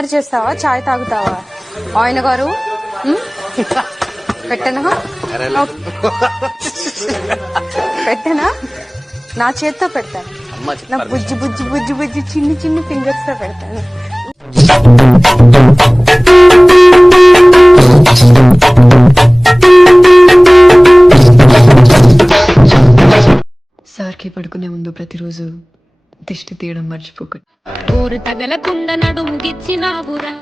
Dinner చేస్తావా, చాయ్ తాగుతావా? ఆయన గారు పెట్టనా? పెట్టనా? నా చేత్తో పెడతాను. నా బుజ్జి బుజ్జి బుజ్జి బుజ్జి చిన్ని చిన్ని ఫింగర్స్ తో పెడతాను. సార్కి పడుకునే ముందు ప్రతిరోజు దిష్టి తీయడం మర్చిపోకండి. తగలకుండా నడుము గిచ్చినావురా.